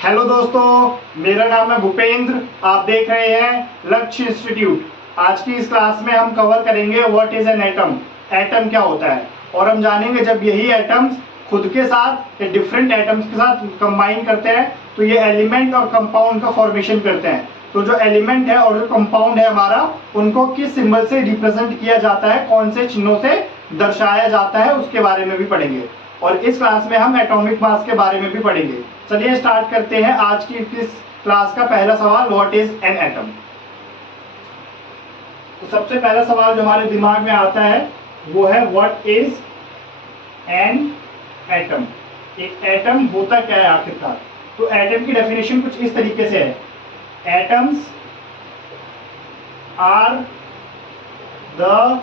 Hello दोस्तों, मेरा नाम है भूपेंद्र। आप देख रहे हैं लक्ष्य इंस्टीट्यूट। आज की इस क्लास में हम कवर करेंगे what is an atom. Atom क्या होता है, और हम जानेंगे जब यही एटम्स खुद के साथ या डिफरेंट एटम्स के साथ कंबाइन करते हैं तो ये एलिमेंट और कंपाउंड का फॉर्मेशन करते हैं। तो जो एलिमेंट है और जो कंपाउंड है हमारा, उनको किस सिंबल से रिप्रेजेंट किया जाता है, कौन से चिन्हों से दर्शाया जाता है, उसके बारे में भी पढ़ेंगे। और इस क्लास में हम एटॉमिक मास के बारे में भी पढ़ेंगे। चलिए स्टार्ट करते हैं आज की इस क्लास का पहला सवाल, व्हाट इज एन एटम। तो सबसे पहला सवाल जो हमारे दिमाग में आता है वो है व्हाट इज एन एटम। एक एटम होता क्या है आखिरकार। तो एटम की डेफिनेशन कुछ इस तरीके से है, atoms are the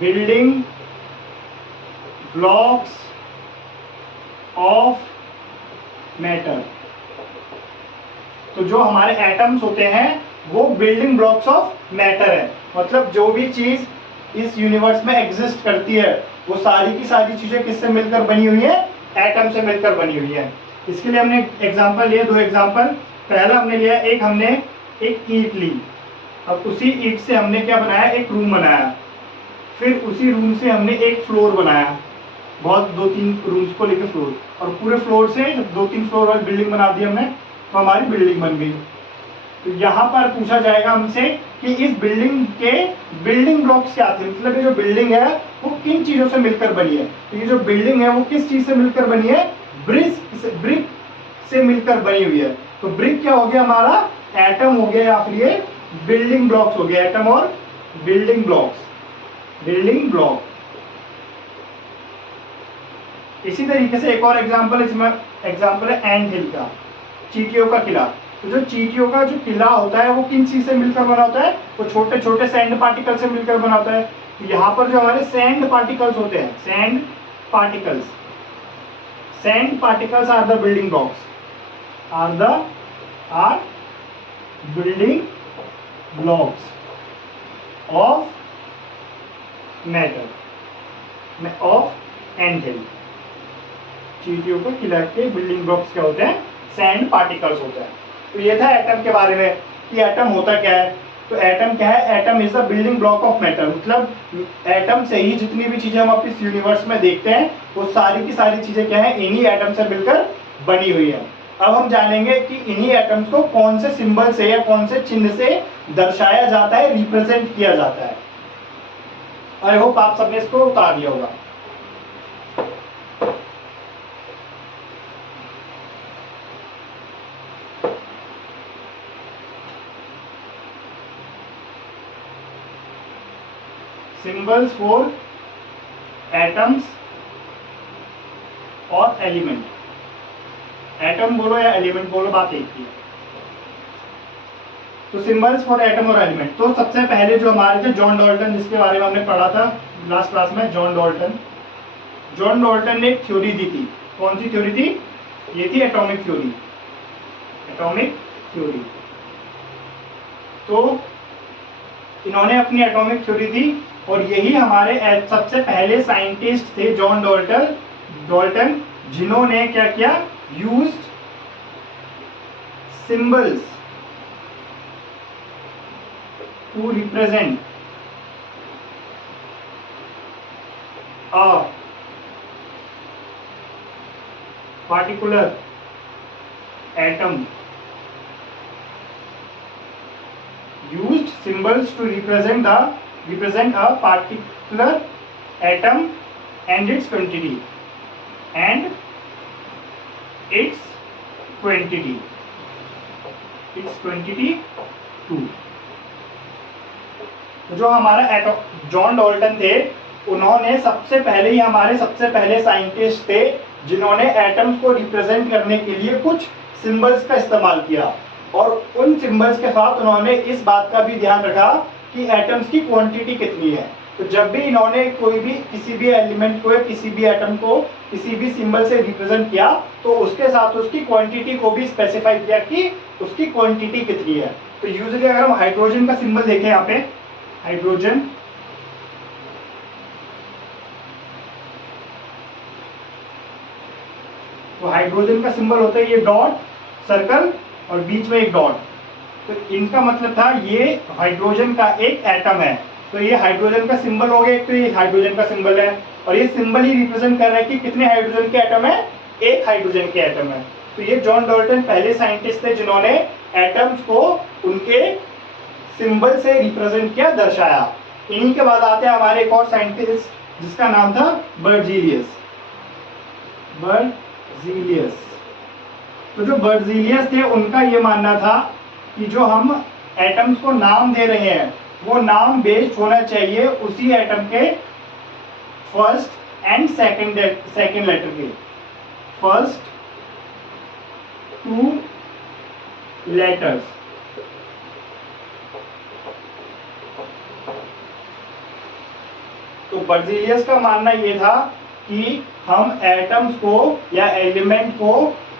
building blocks of matter. तो जो हमारे एटम्स होते हैं वो बिल्डिंग ब्लॉक्स ऑफ मैटर है। मतलब जो भी चीज इस यूनिवर्स में एग्जिस्ट करती है वो सारी की सारी चीजें किससे मिलकर बनी हुई है, एटम से मिलकर बनी हुई है। इसके लिए हमने एग्जांपल लिए, दो एग्जांपल। पहला हमने लिया, हमने एक ईंट ली। अब उसी ईंट से हमने क्या बनाया, एक रूम बनाया। फिर उसी रूम से हमने एक फ्लोर बनाया, बहुत दो तीन रूम्स को लेकर फ्लोर, और पूरे फ्लोर से जब दो तीन फ्लोर वाली बिल्डिंग बना दी हमने तो हमारी बिल्डिंग बन गई। तो यहाँ पर पूछा जाएगा हमसे कि इस बिल्डिंग के बिल्डिंग ब्लॉक्स क्या थे, मतलब ये जो बिल्डिंग है वो किन चीजों से मिलकर बनी है। तो ये जो बिल्डिंग है वो किस चीज से मिलकर बनी है, ब्रिक से मिलकर बनी हुई है। तो ब्रिक क्या हो गया हमारा, एटम हो गया, या फिर ये बिल्डिंग ब्लॉक्स हो गया, एटम और बिल्डिंग ब्लॉक। इसी तरीके से एक और एग्जांपल, इसमें एग्जांपल है एंट हिल का, चींटियों का किला। तो जो चींटियों का जो किला होता है वो किन चीज से मिलकर बना होता है, वो छोटे छोटे सैंड पार्टिकल से मिलकर बना होता है। तो यहाँ पर जो हमारे सैंड पार्टिकल्स होते हैं, sand particles are the building blocks, are building blocks of matter of ant hill. चींटियों को किला के बिल्डिंग ब्लॉक्स क्या होते हैं, सैंड पार्टिकल्स होते हैं। तो ये था एटम के बारे में कि एटम होता क्या है। तो एटम क्या है, atom is the building block of matter. मतलब एटम से ही जितनी भी चीजें हम इस यूनिवर्स में देखते हैं वो सारी की सारी चीजें क्या है, इन्हीं एटम से मिलकर बनी हुई है। अब हम जानेंगे कि इन्हीं एटम्स को कौन से सिंबल से या कौन से चिन्ह से दर्शाया जाता है, रिप्रेजेंट किया जाता है। आई होप आप सबने इसको उतार लिया होगा। सिंबल्स फॉर एटम्स और एलिमेंट। एटम बोलो या एलिमेंट बोलो, बात एक ही है। तो सिंबल्स फॉर एटम और एलिमेंट। तो सबसे पहले जो हमारे थे जॉन डाल्टन, जिसके बारे में हमने पढ़ा था लास्ट क्लास में, जॉन डाल्टन ने एक थ्योरी दी थी। कौन सी थ्योरी थी, ये थी एटॉमिक थ्योरी। तो इन्होंने अपनी एटॉमिक थ्योरी दी और यही हमारे सबसे पहले साइंटिस्ट थे जॉन डाल्टन, जिन्होंने क्या किया, used symbols to represent a particular atom, used symbols to represent a particular atom and its quantity too। जो हमारा जॉन डाल्टन थे, उन्होंने सबसे पहले साइंटिस्ट थे जिन्होंने एटम्स को रिप्रेजेंट करने के लिए कुछ सिंबल्स का इस्तेमाल किया। और उन सिंबल्स के साथ उन्होंने इस बात का भी ध्यान रखा कि एटम्स की क्वांटिटी कितनी है। तो जब भी इन्होंने कोई भी किसी भी एलिमेंट को, किसी भी एटम को किसी भी सिंबल से रिप्रेजेंट किया तो उसके साथ उसकी क्वांटिटी को भी स्पेसिफाई किया कि उसकी क्वांटिटी कितनी है। तो यूजुअली अगर हम हाइड्रोजन का सिंबल देखें, यहाँ पे हाइड्रोजन, तो हाइड्रोजन का सिंबल होता है ये डॉट, सर्कल और बीच में एक डॉट। तो इनका मतलब था ये हाइड्रोजन का एक एटम है। तो ये हाइड्रोजन का सिंबल हो गया, एक तो ये हाइड्रोजन का सिंबल है और ये सिंबल ही रिप्रेजेंट कर रहा है कि कितने हाइड्रोजन के एटम है, एक हाइड्रोजन के एटम है। तो ये जॉन डाल्टन पहले साइंटिस्ट थे जिन्होंने एटम्स को उनके सिंबल से रिप्रेजेंट किया, दर्शाया। इन्हीं के बाद आते हैं हमारे एक और साइंटिस्ट जिसका नाम था बर्जीलियस। बर्जीलियस, तो जो बर्जीलियस थे उनका ये मानना था कि जो हम एटम्स को नाम दे रहे हैं वो नाम बेस्ड होना चाहिए उसी एटम के फर्स्ट एंड सेकंड लेटर के, फर्स्ट 2 लेटर्स। तो बर्जीलियस का मानना ये था कि हम एटम्स को या एलिमेंट को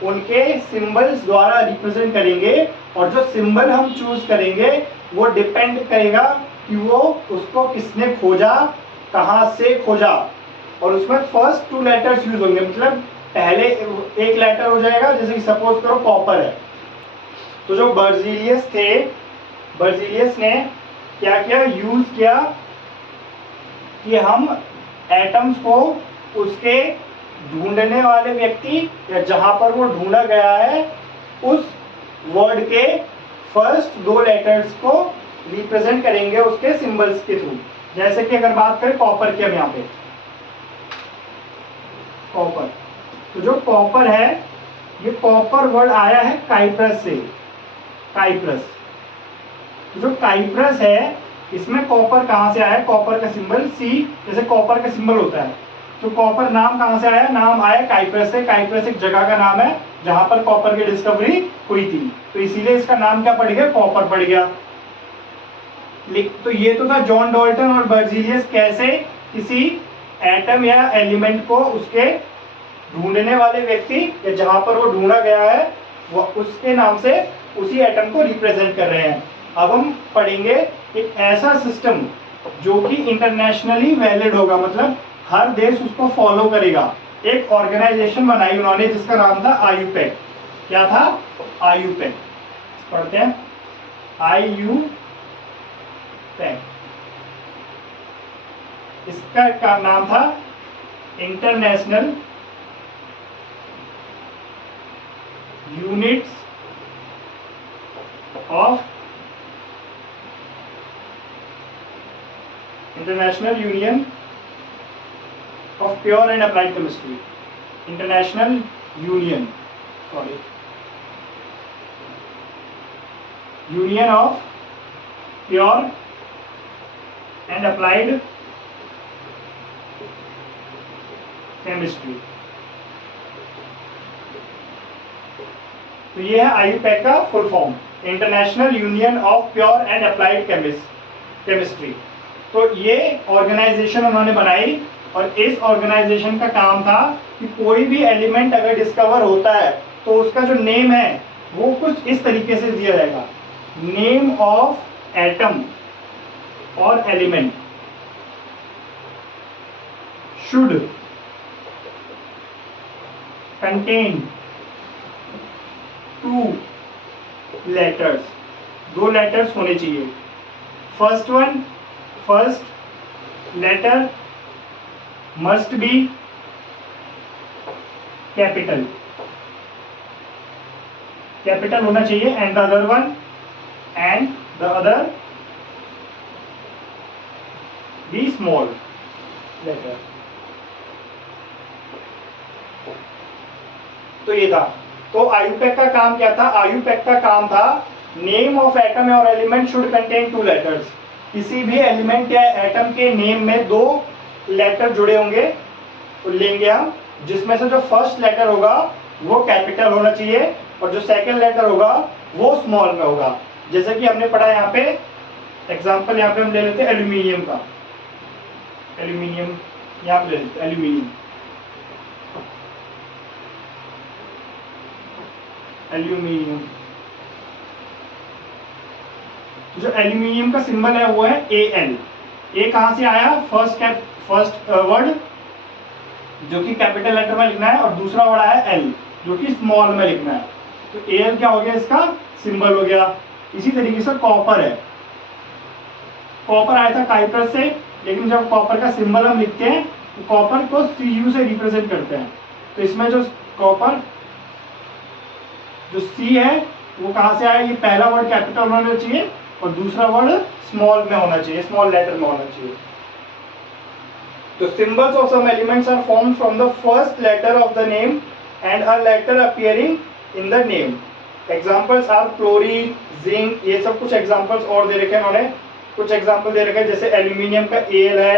उनके सिंबल्स द्वारा रिप्रेजेंट करेंगे और जो सिंबल हम चूज करेंगे वो डिपेंड करेगा कि वो उसको किसने खोजा, कहां से खोजा, और उसमें फर्स्ट 2 लेटर्स यूज होंगे। मतलब पहले एक लेटर हो जाएगा, जैसे कि सपोज करो कॉपर है। तो जो बर्जीलियस थे, बर्जीलियस ने क्या किया, यूज किया कि हम एटम्स को उसके ढूंढने वाले व्यक्ति या जहां पर वो ढूंढा गया है उस वर्ड के फर्स्ट 2 लेटर्स को रिप्रेजेंट करेंगे उसके सिंबल्स के थ्रू। जैसे कि अगर बात करें कॉपर की, हम यहाँ पे कॉपर, तो जो कॉपर है ये कॉपर वर्ड आया है काइप्रस से, काइप्रस। जो काइप्रस है इसमें कॉपर कहां से आया, कॉपर का सिंबल C, जैसे कॉपर का सिंबल होता है। तो कॉपर नाम कहां से आया, नाम आया काइप्रस से। काइप्रस एक जगह का नाम है जहां पर कॉपर की डिस्कवरी हुई थी, तो इसीलिए इसका नाम क्या पड़ गया, कॉपर पड़ गया। तो ये तो था जॉन डाल्टन और बर्जीलियस कैसे किसी एटम या एलिमेंट को उसके ढूंढने वाले व्यक्ति या जहां पर वो ढूंढा गया है वो उसके नाम से उसी एटम को रिप्रेजेंट कर रहे हैं। अब हम पढ़ेंगे एक ऐसा सिस्टम जो कि इंटरनेशनली वैलिड होगा, मतलब हर देश उसको फॉलो करेगा। एक ऑर्गेनाइजेशन बनाई उन्होंने जिसका नाम था आयुपेक। क्या था, आयुपेक। पढ़ते हैं, आयुपेक। इसका नाम था international units of international union of pure and applied chemistry, international union, sorry, union of pure and applied chemistry। तो ये है आयुपेक का full form, international union of pure and applied chemistry. तो ये ऑर्गेनाइजेशन उन्होंने बनाई और इस ऑर्गेनाइजेशन का काम था कि कोई भी एलिमेंट अगर डिस्कवर होता है तो उसका जो नेम है वो कुछ इस तरीके से दिया जाएगा, नेम ऑफ एटम और element should contain 2 letters, 2 letters होने चाहिए। First letter must be capital होना चाहिए, and the other be small letter। तो ये था। तो आयुपेक का काम क्या था, आयुपेक का काम था नेम ऑफ एटम और एलिमेंट शुड कंटेन 2 लेटर्स। किसी भी एलिमेंट या एटम के नेम में 2 लेटर जुड़े होंगे तो लेंगे हम, जिसमें से जो फर्स्ट लेटर होगा वो कैपिटल होना चाहिए और जो सेकंड लेटर होगा वो स्मॉल में होगा। जैसे कि हमने पढ़ा यहाँ पे एग्जांपल, यहाँ पे हम ले लेते हैं एल्यूमिनियम का, एल्यूमिनियम यहाँ पे ले लेते हैं एल्यूमिनियम। जो एल्यूमिनियम का सिंबल है वो है AL। ए कहां से आया, फर्स्ट वर्ड जो कि कैपिटल लेटर में लिखना है और दूसरा वर्ड आया L। जो कि स्मॉल में लिखना है। तो Al क्या हो गया, इसका सिंबल हो गया। इसी तरीके से कॉपर है, कॉपर आया था काइपर से, लेकिन जब कॉपर का सिंबल हम लिखते हैं तो कॉपर को Cu से रिप्रेजेंट करते हैं। तो इसमें जो कॉपर जो C है वो कहाँ से आया, ये पहला वर्ड कैपिटल होना चाहिए और दूसरा वर्ड स्मॉल में होना चाहिए, स्मॉल लेटर में होना चाहिए। तो symbols of some elements are formed from the first letter of the name and a letter appearing in the name. Examples are chlorine, zinc, ये सब कुछ examples और दे रखे हैं उन्होंने, कुछ example दे रखे हैं जैसे एल्यूमिनियम का Al है,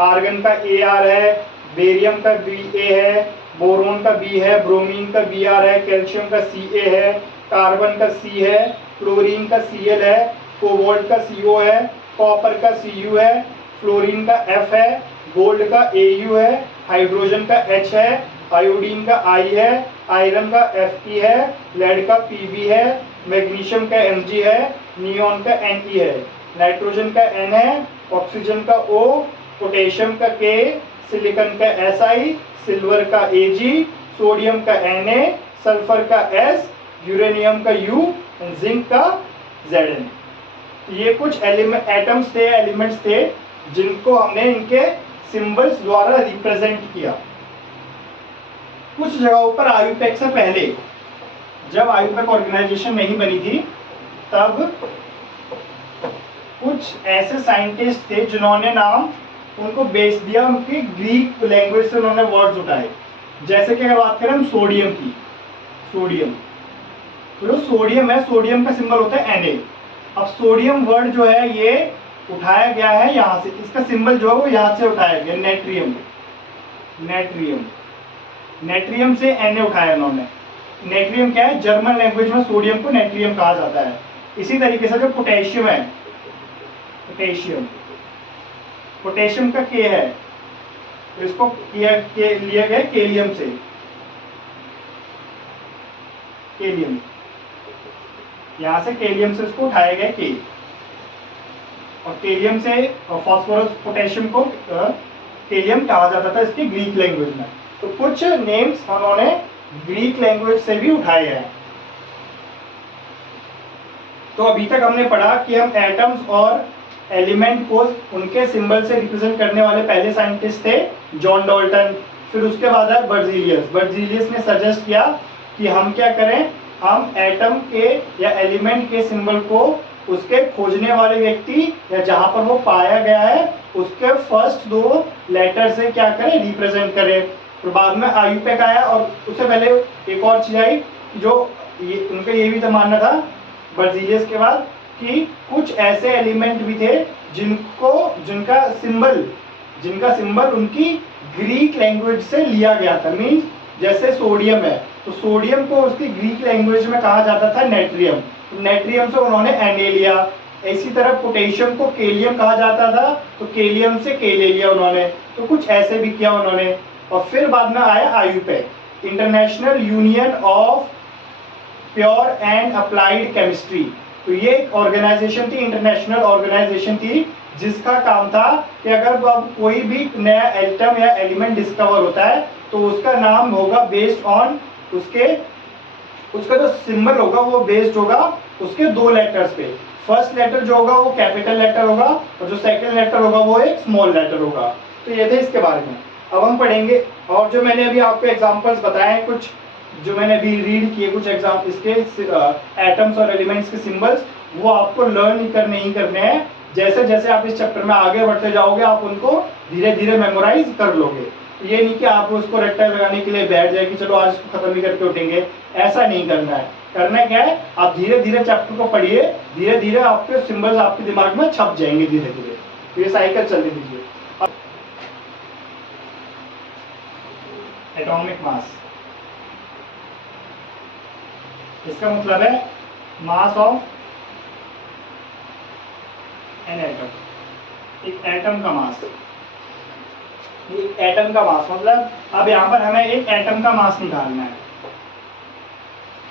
आर्गन का Ar है, बेरियम का Ba है, बोरोन का B है, ब्रोमीन का Br है, कैल्शियम का Ca है, कार्बन का C है, क्लोरीन का Cl है, कोबाल्ट का Co है, कॉपर का Cu है, फ्लोरीन का F है, गोल्ड का Au है, हाइड्रोजन का H है, आयोडीन का I है, आयरन का Fe है, लेड का Pb है, मैग्नीशियम का Mg है, नियॉन का Ne है, नाइट्रोजन का N है, ऑक्सीजन का O, पोटेशियम का K, सिलिकॉन का Si, सिल्वर का Ag, सोडियम का Na, सल्फर का S, यूरेनियम का U, जिंक का Zn। ये कुछ एटम्स थे, एलिमेंट्स थे जिनको हमने इनके सिंबल्स द्वारा रिप्रेजेंट किया। कुछ जगहों पर आयुपेक से पहले, जब आयुपेक ऑर्गेनाइजेशन नहीं बनी थी, तब कुछ ऐसे साइंटिस्ट थे जिन्होंने नाम उनको बेच दिया, उनकी ग्रीक लैंग्वेज से उन्होंने वर्ड्स उठाए। जैसे कि अगर बात करें हम सोडियम की, सोडियम, तो जो सोडियम है, सोडियम का सिंबल होता है Na। अब सोडियम वर्ड जो है ये उठाया गया है यहाँ से, इसका सिंबल जो है वो यहाँ से उठाया गया, नेट्रियम, नेट्रियम, नेट्रियम से Na उठाया इन्होंने। नेट्रियम क्या है, जर्मन लैंग्वेज में सोडियम को नेट्रियम कहा जाता है। इसी तरीके से जो पोटेशियम है, पोटेशियम, पोटेशियम का K है, तो इसको लिया गया केलियम से, केलियम, यहाँ से केलियम से इसको उठाया गया K, और केलियम से फास्फोरस पोटेशियम को केलियम कहा जाता था इसकी ग्रीक लैंग्वेज में। तो कुछ नेम्स उन्होंने ग्रीक लैंग्वेज से भी उठाए हैं। तो अभी तक हमने पढ़ा कि हम एटम्स और एलिमेंट को उनके सिंबल से रिप्रेजेंट करने वाले पहले साइंटिस्ट थे जॉन डाल्टन। फिर उसके बाद आया बर्जीलियस। बर्जीलियस ने सजेस्ट किया कि हम क्या करें, हम एटम के या एलिमेंट के सिंबल को उसके खोजने वाले व्यक्ति या जहां पर वो पाया गया है उसके फर्स्ट दो लेटर से क्या करें, रिप्रेजेंट करें। तो बाद में आयुपेक आया, और उससे पहले एक और चीज आई जो उनका ये भी तो मानना था बर्जीलियस के बाद कि कुछ ऐसे एलिमेंट भी थे जिनका सिंबल उनकी ग्रीक लैंग्वेज से लिया गया था। मीन्स जैसे सोडियम है, तो सोडियम को उसकी ग्रीक लैंग्वेज में कहा जाता था नेट्रियम, नेट्रियम से उन्होंने Na लिया। इसी तरह पोटेशियम को केलियम कहा जाता था, तो केलियम से K ले लिया उन्होंने। तो कुछ ऐसे भी किया उन्होंने। और फिर बाद में आया IUPAC, international union of pure and applied chemistry. तो ये एक ऑर्गेनाइजेशन थी, इंटरनेशनल ऑर्गेनाइजेशन थी, जिसका काम था कि अगर कोई भी नया एटम या एलिमेंट डिस्कवर होता है तो उसका नाम होगा बेस्ड ऑन उसका जो सिंबल होगा वो बेस्ड होगा उसके दो लेटर्स पे। फर्स्ट लेटर जो होगा वो कैपिटल लेटर होगा और जो सेकंड लेटर होगा वो एक स्मॉल लेटर होगा। तो ये थे इसके बारे में। अब हम पढ़ेंगे, और जो मैंने अभी आपको एग्जांपल्स बताए, कुछ जो मैंने अभी रीड किए, कुछ एग्जाम्पल इसके एटम्स और एलिमेंट्स के सिंबल्स, वो आपको लर्न करने ही करने हैं। जैसे जैसे आप इस चैप्टर में आगे बढ़ते जाओगे आप उनको धीरे धीरे मेमोराइज कर लोगे। ये नहीं कि आप उसको रट्टा लगाने के लिए बैठ जाए कि चलो आज इसको खत्म ही करके उठेंगे, ऐसा नहीं करना है। करना क्या है, आप धीरे धीरे चैप्टर को पढ़िए, धीरे धीरे आपके सिंबल्स आपके दिमाग में छप जाएंगे धीरे धीरे। तो ये साइकिल चलने दीजिए। एटॉमिक मास, इसका मतलब है मास ऑफ एन एटम, एक एटम का मास। एक एटम का मास मतलब अब यहाँ पर हमें एक एटम का मास निकालना है।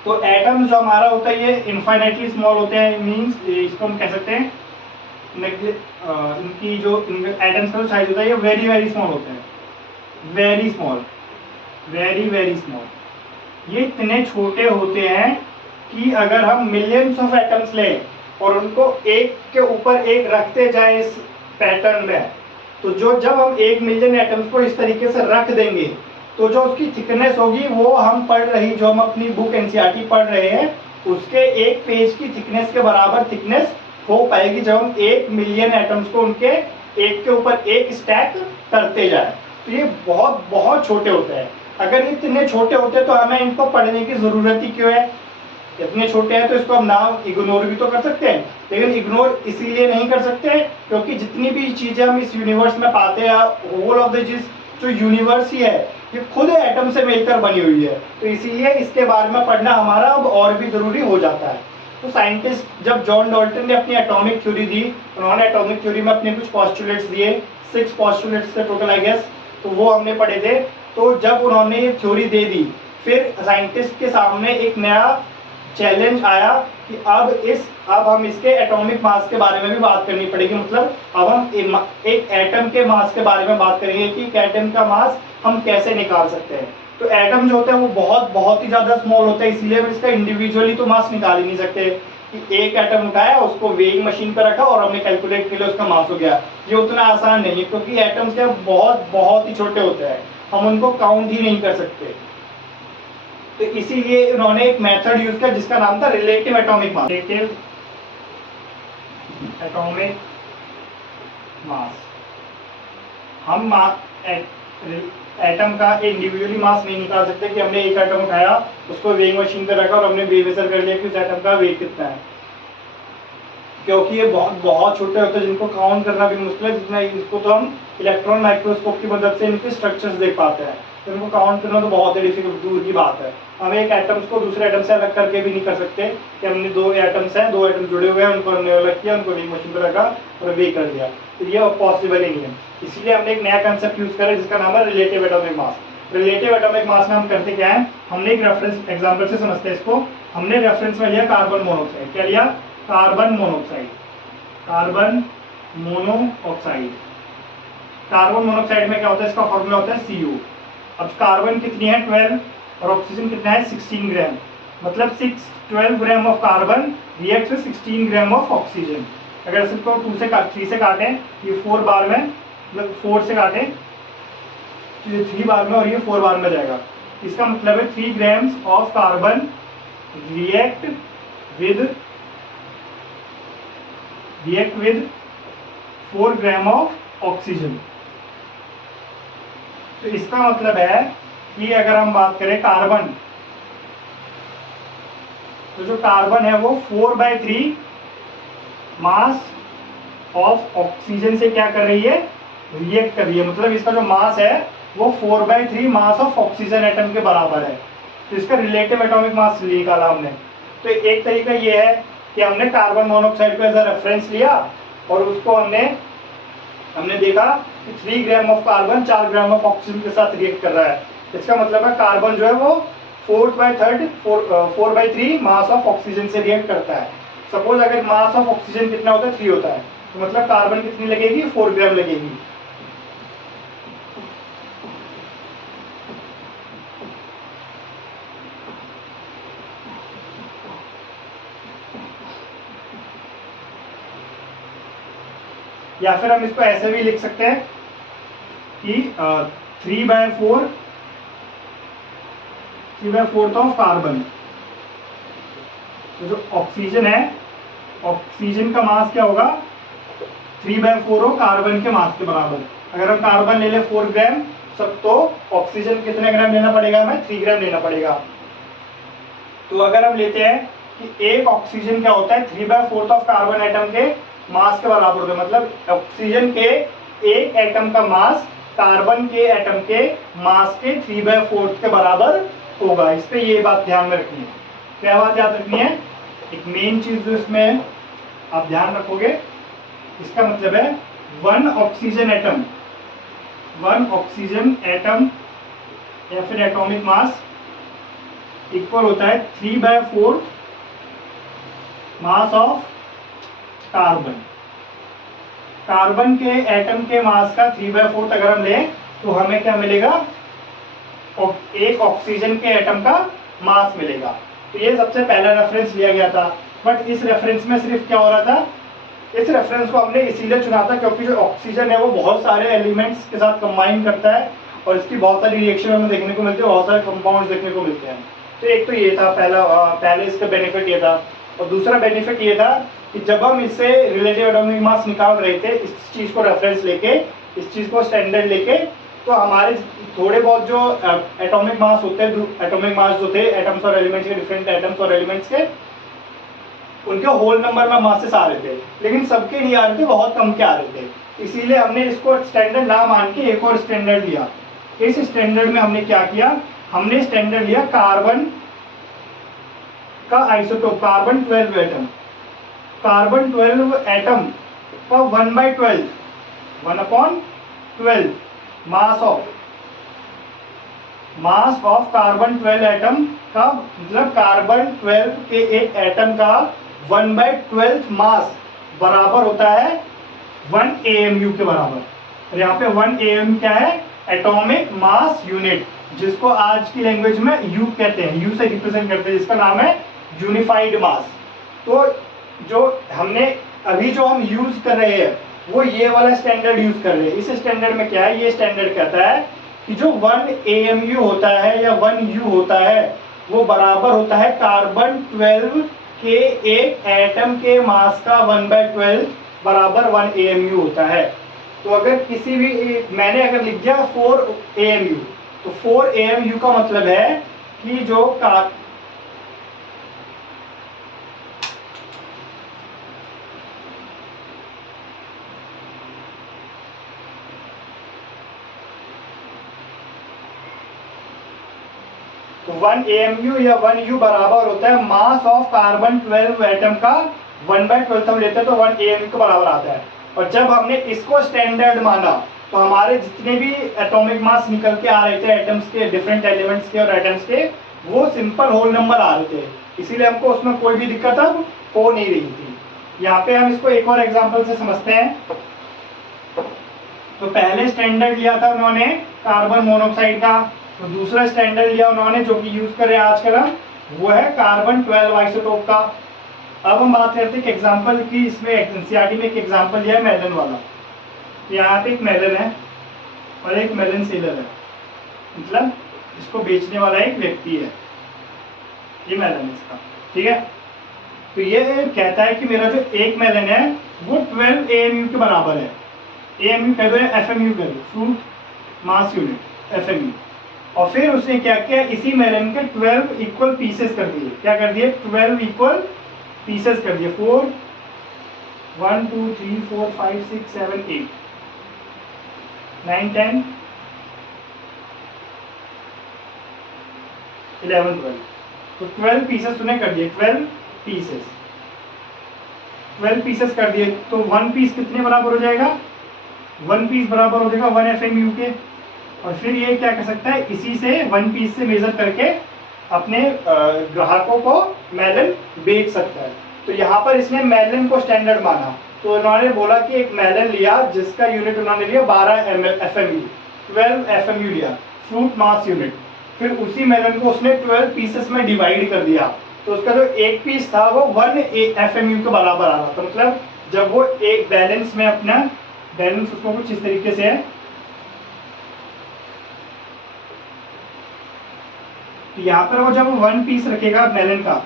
तो एटम जो हमारा होता है ये इनफाइनाइटली स्मॉल होते हैं। मींस इसको हम कह सकते हैं इनकी जो एटम्स का साइज होता है ये वेरी वेरी स्मॉल होता है, very small, very very small. ये इतने छोटे होते हैं कि अगर हम मिलियंस ऑफ एटम्स लें और उनको एक के ऊपर एक रखते जाएं इस पैटर्न में, तो जो जब हम 1 मिलियन एटम्स को इस तरीके से रख देंगे तो जो उसकी थिकनेस होगी वो हम पढ़ रही, जो हम अपनी बुक एनसीईआरटी पढ़ रहे हैं उसके एक पेज की थिकनेस के बराबर थिकनेस हो पाएगी जब हम 1 मिलियन एटम्स को उनके एक के ऊपर एक स्टैक करते जाए। तो ये बहुत बहुत छोटे होते हैं। अगर ये इतने छोटे होते तो हमें इनको पढ़ने की जरूरत ही क्यों है? इतने छोटे हैं तो इसको हम नाम इग्नोर भी तो कर सकते हैं, लेकिन इग्नोर इसीलिए नहीं कर सकते क्योंकि जितनी भी चीजें हम इस यूनिवर्स में पाते हैं, होल ऑफ द जो यूनिवर्स ही है ये खुद एटम से मिलकर बनी हुई है, तो इसीलिए इसके बारे में पढ़ना हमारा अब और भी जरूरी हो जाता है। तो साइंटिस्ट जब जॉन डाल्टन ने अपनी एटॉमिक थ्योरी दी, उन्होंने एटॉमिक थ्योरी में अपने कुछ पॉस्टुलेट्स दिए, 6 पॉस्टुलेट्स थे टोटल आई गेस, तो वो हमने पढ़े थे। तो जब उन्होंने ये थ्योरी दे दी, फिर साइंटिस्ट के सामने एक नया चैलेंज आया कि अब हम इसके एटॉमिक मास के बारे में भी बात करनी पड़ेगी। मतलब अब हम एक एटम के मास के बारे में बात करेंगे कि एक एटम का मास हम कैसे निकाल सकते हैं। तो एटम जो होता है वो बहुत बहुत ही ज्यादा स्मॉल होता है, इसलिए हम इसका इंडिविजुअली तो मास निकाल ही नहीं सकते कि एक एटम उठाया उसको वेइंग मशीन पर रखा और हमने कैलकुलेट कर लिया उसका मास हो गया। ये उतना आसान नहीं है क्योंकि एटम्स क्या बहुत बहुत ही छोटे होते हैं, हम उनको काउंट ही नहीं कर सकते। तो इसीलिए उन्होंने एक मेथड यूज किया जिसका नाम था relative atomic mass. Relative atomic mass, हम एटम का इंडिविजुअली मास नहीं निकाल सकते कि हमने एक एटम उठाया उसको वेइंग मशीन पर रखा और हमने बेमेजर कर लिया कि उस एटम का वेट कितना है, क्योंकि ये बहुत बहुत छोटे होते हैं जिनको काउंट करना भी मुश्किल है। जितना इसको तो हम इलेक्ट्रॉन माइक्रोस्कोप की मदद से इनके स्ट्रक्चर्स देख पाते हैं, तो इनको काउंट करना तो बहुत ही डिफिकल्ट दूर की बात है। हम एक एटम्स को दूसरे एटम से अलग करके भी नहीं कर सकते कि हमने 2 एटम्स हैं, 2 एटम जुड़े हुए हैं, उनको हमने अलग किया, उनको वेइंग मशीन पर रखा और वे कर दिया, तो ये पॉसिबल ही नहीं है। इसलिए हमने एक नया कंसेप्ट यूज करा जिसका नाम है relative atomic mass. Relative atomic mass में हम करते क्या है, हमने एक रेफरेंस एग्जांपल से समझते हैं इसको। हमने रेफरेंस में लिया कार्बन मोनोऑक्साइड। क्या लिया? Carbon monoxide. Carbon monoxide, carbon monoxide में क्या होता है, इसका फॉर्मूला होता है CO। अब कार्बन कितनी है 12 और ऑक्सीजन कितना है 16 ग्राम, मतलब 12 gram of carbon react with 16 gram of oxygen. अगर इसको 3 से काटें, ये 4 बार में, मतलब 4 से काटें तो ये 3 बार में और ये 4 बार में जाएगा। इसका मतलब है 3 grams of carbon react with 4 gram of oxygen. तो इसका मतलब है कि अगर हम बात करें कार्बन, तो जो कार्बन है वो 4/3 मास ऑफ ऑक्सीजन से क्या कर रही है, रिएक्ट कर रही है। मतलब इसका जो मास है वो 4/3 मास ऑफ ऑक्सीजन एटम के बराबर है। तो इसका रिलेटिव एटॉमिक मास निकाला हमने। तो एक तरीका ये है कि हमने कार्बन मोनोऑक्साइड को एज अ रेफरेंस लिया और उसको हमने देखा कि 3 gram of carbon 4 gram of oxygen के साथ रिएक्ट कर रहा है। इसका मतलब है कार्बन जो है वो 4/3 मास ऑफ ऑक्सीजन से रिएक्ट करता है। सपोज अगर मास ऑफ ऑक्सीजन कितना होता है 3 होता है, तो मतलब कार्बन कितनी लगेगी 4 ग्राम लगेगी। या फिर हम इसको ऐसे भी लिख सकते हैं कि 3/4 ऑफ कार्बन, तो जो ऑक्सीजन है, ऑक्सीजन का मास क्या होगा 3/4 हो कार्बन के मास के बराबर। अगर हम कार्बन ले ले 4 ग्राम सब, तो ऑक्सीजन कितने ग्राम लेना पड़ेगा हमें 3 ग्राम लेना पड़ेगा। तो अगर हम लेते हैं कि एक ऑक्सीजन क्या होता है 3/4 ऑफ कार्बन एटम के मास के बराबर होता है, मतलब ऑक्सीजन के एक एटम का मास कार्बन के एटम के मास के 3/4 के बराबर होगा। इस पे ये बात ध्यान में रखनी है। क्या बात याद रखनी है, एक मेन चीज जो इसमें आप ध्यान रखोगे, इसका मतलब है 1 ऑक्सीजन एटम या फिर एटॉमिक मास इक्वल होता है 3/4 मास ऑफ कार्बन। कार्बन के एटम के मास का 3/4 अगर हम लें तो हमें क्या मिलेगा, एक ऑक्सीजन के एटम का मास मिलेगा। तो ये सबसे पहला रेफरेंस लिया गया था। बट इस रेफरेंस में सिर्फ क्या हो रहा था, इस रेफरेंस को हमने इसीलिए चुना था क्योंकि जो ऑक्सीजन है वो बहुत सारे एलिमेंट्स के साथ कंबाइन करता है और इसकी बहुत सारी रिएक्शन हमें देखने को मिलती है, बहुत सारे कंपाउंड्स देखने को मिलते हैं। तो एक तो ये था पहले इसका बेनिफिट ये था। और दूसरा बेनिफिट ये था कि जब हम इससे रिलेटिव एटॉमिक मास निकाल रहे थे, इस चीज़ को रेफरेंस लेके, इस चीज़ को स्टैंडर्ड लेके, तो हमारे थोड़े बहुत जो एटॉमिक मास होते हैं, एटॉमिक मास जो थे एटम्स और एलिमेंट्स के, डिफरेंट एटम्स और एलिमेंट्स के, उनके होल नंबर में मासेस आ रहे थे, लेकिन सबके नहीं आ रहे थे, बहुत कम के आ रहे थे। इसीलिए हमने इसको स्टैंडर्ड ना मान के एक और स्टैंडर्ड लिया। इस स्टैंडर्ड में हमने क्या किया, हमने स्टैंडर्ड लिया कार्बन का isotope, carbon 12 atom. Carbon 12 atom का 1/12, 1/12 मास ऑफ कार्बन 12 एटम का मतलब कार्बन 12 के एक एटम का 1/12 मास बराबर होता है 1 AMU के बराबर। और यहाँ पे 1 AMU क्या है, एटॉमिक मास यूनिट, जिसको आज की लैंग्वेज में यू कहते हैं, यू से रिप्रेजेंट करते हैं, जिसका नाम है यूनिफाइड मास। तो जो हमने अभी जो हम यूज कर रहे हैं वो ये वाला स्टैंडर्ड यूज कर रहे हैं। इस स्टैंडर्ड में क्या है, ये स्टैंडर्ड कहता है कि जो 1 AMU होता है या 1 U होता है वो बराबर होता है कार्बन 12 के एक एटम के मास का 1/12 बराबर 1 AMU होता है। तो अगर किसी भी मैंने अगर लिख दिया 4 AMU, तो 4 AMU का मतलब है कि जो तो 1 AMU या 1 U बराबर होता है मास ऑफ कार्बन 12 एटम का 1/12 हम लेते हैं तो 1 AMU के बराबर आता है। और जब हमने इसको स्टैंडर्ड माना तो हमारे जितने भी एटॉमिक मास निकल के आ रहे थे एटम्स के, डिफरेंट एलिमेंट्स के और एटम्स के, वो सिंपल होल नंबर आ रहे थे। इसीलिए हमको उसमें कोई भी दिक्कत अब हो नहीं रही थी। यहाँ पे हम इसको एक और एग्जाम्पल से समझते हैं। तो पहले स्टैंडर्ड लिया था उन्होंने कार्बन मोनोऑक्साइड का, तो दूसरा स्टैंडर्ड लिया उन्होंने जो कि यूज कर रहे हैं आजकल हम, वो है कार्बन 12 आइसोटोप का। अब हम बात करते हैं एक एग्जांपल की, इसमें एनसीईआरटी में एक एग्जांपल लिया है मेलन वाला। यहाँ पे एक मेलन है और एक मेलन सेलर है, मतलब इसको बेचने वाला एक व्यक्ति है, ये मेलन इसका, ठीक है। तो ये कहता है कि मेरा जो एक मेलन है वो 12 AMU के बराबर है। AMU कह दो या FMU कह दो, फ्रूट मास यूनिट, FMU। और फिर उसने क्या किया, इसी मेलन के 12 इक्वल पीसेस कर दिए। क्या कर दिए, 12 इक्वल पीसेस कर दिए। 4 1 2 3 4 5 6 7 8 9 10 11 12, तो 12 पीसेस उन्हें कर दिए, 12 पीसेस कर दिए। तो 1 पीस कितने बराबर हो जाएगा, 1 पीस बराबर हो जाएगा 1 FMU के। और फिर ये क्या कर सकता है, इसी से 1 पीस से मेजर करके अपने ग्राहकों को मेलन बेच सकता है। तो यहाँ पर इसने मेलन को स्टैंडर्ड माना, तो उन्होंने बोला कि एक मेलन लिया जिसका यूनिट उन्होंने लिया 12 FMU, 12 FMU लिया, फ्रूट मास यूनिट। फिर उसी मेलन को उसने 12 पीसेस में डिवाइड कर दिया, तो उसका जो एक पीस था वो 1 FMU के बराबर आ रहा था। मतलब जब वो एक बैलेंस में अपना बैलेंस उसको कुछ इस तरीके से है, तो यहाँ पर वो जब 1 पीस रखेगा मेलन का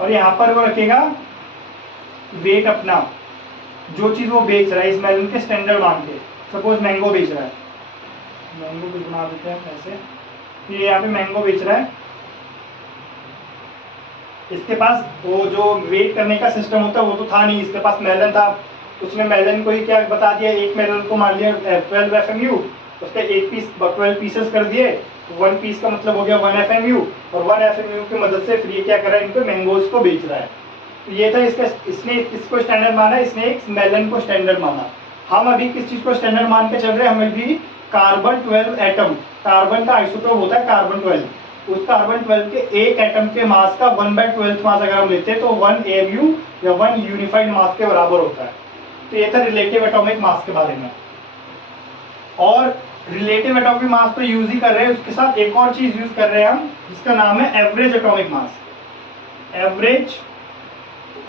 और यहाँ पर वो रखेगा वेट अपना, जो चीज़ वो बेच रहा है इस मेलन के स्टैंडर्ड मान के, सपोज मैंगो बेच रहा है, मैंगो कुछ बना देते हैं ऐसे, ये यहाँ पे मैंगो बेच रहा है, इसके पास वो जो वेट करने का सिस्टम होता है वो तो था नहीं, इसके पास मेलन था। उसने मेलन को ही क्या बता दिया, एक मेलन को मान लिया 12 FMU, उसके एक पीस 12 पीसेस कर दिए, तो 1 पीस का मतलब हो गया 1 FMU, और 1 FMU की मदद से फिर ये क्या कर रहा है, इनको मैंगोज को बेच रहा है। तो ये था इसका, इसने इसको स्टैंडर्ड माना, इसने एक मेलन को स्टैंडर्ड माना। हम अभी किस चीज़ को स्टैंडर्ड मान के चल रहे हैं, हम अभी कार्बन 12 एटम, कार्बन का आइसोटोप होता है कार्बन 12, उस कार्बन 12 के एक एटम के मास का 1/12 मास अगर हम लेते हैं तो 1 AMU या 1 यूनिफाइड मास के बराबर होता है। तो ये था रिलेटिव एटॉमिक मास के बारे में। और रिलेटिव एटॉमिक मास तो यूज ही कर रहे हैं, उसके साथ एक और चीज यूज कर रहे हैं हम जिसका नाम है average atomic mass. Average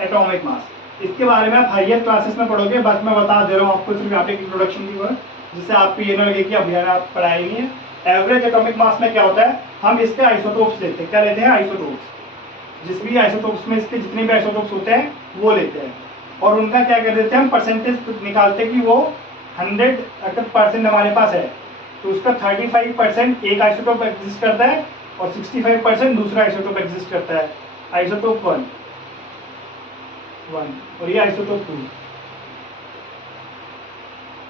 atomic mass, इसके बारे में आप हायर क्लासेस में पढ़ोगे, बस मैं बता दे रहा हूँ आपको सिर्फ यहाँ पे इंट्रोडक्शन की वर्ड, जिससे आपको ये ना लगे कि अभी आप पढ़ाई नहीं है। एवरेज एटॉमिक मास में क्या होता है, हम इसके आइसोटोप्स लेते हैं। क्या लेते हैं? आइसोटोप्स। जिस भी आइसोटोप्स में इसके जितने भी आइसोटोप्स होते हैं वो लेते हैं, और उनका क्या कर देते हैं हम, परसेंटेज निकालते हैं कि वो 100% हमारे पास है, तो उसका 35% एक आइसोटोप एग्जिस्ट करता है और 65% दूसरा आइसोटोप एग्जिस्ट करता है। आइसोटोप 1 और ये आइसोटोप 2।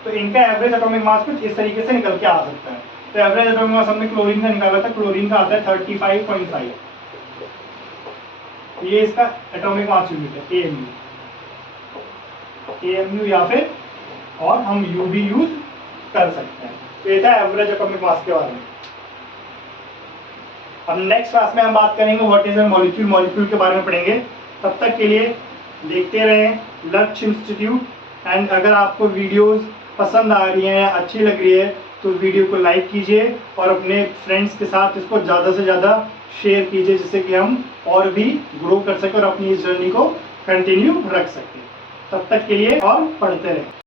तो इनका एवरेज एटॉमिक मास कुछ इस तरीके से निकल के आ सकता है। तो एवरेज एटॉमिक मास हमने क्लोरीन का निकाला था, क्लोरीन का आता है 35.5। ये इसका एटॉमिक मास यूनिट है, AMU। AMU या फिर और हम U भी यूज कर सकते हैं। तो ये था एवरेज एटॉमिक मास के बारे में। अब नेक्स्ट क्लास में हम बात करेंगे what is a molecule, molecule के बारे में पढ़ेंगे। तब तक के लिए देखते रहें लक्ष्य इंस्टीट्यूट। एंड अगर आपको वीडियोस पसंद आ रही हैं या अच्छी लग रही है तो वीडियो को लाइक कीजिए और अपने फ्रेंड्स के साथ इसको ज़्यादा से ज़्यादा शेयर कीजिए, जिससे कि हम और भी ग्रो कर सकें और अपनी इस जर्नी को कंटिन्यू रख सकें। तब तक के लिए और पढ़ते रहें।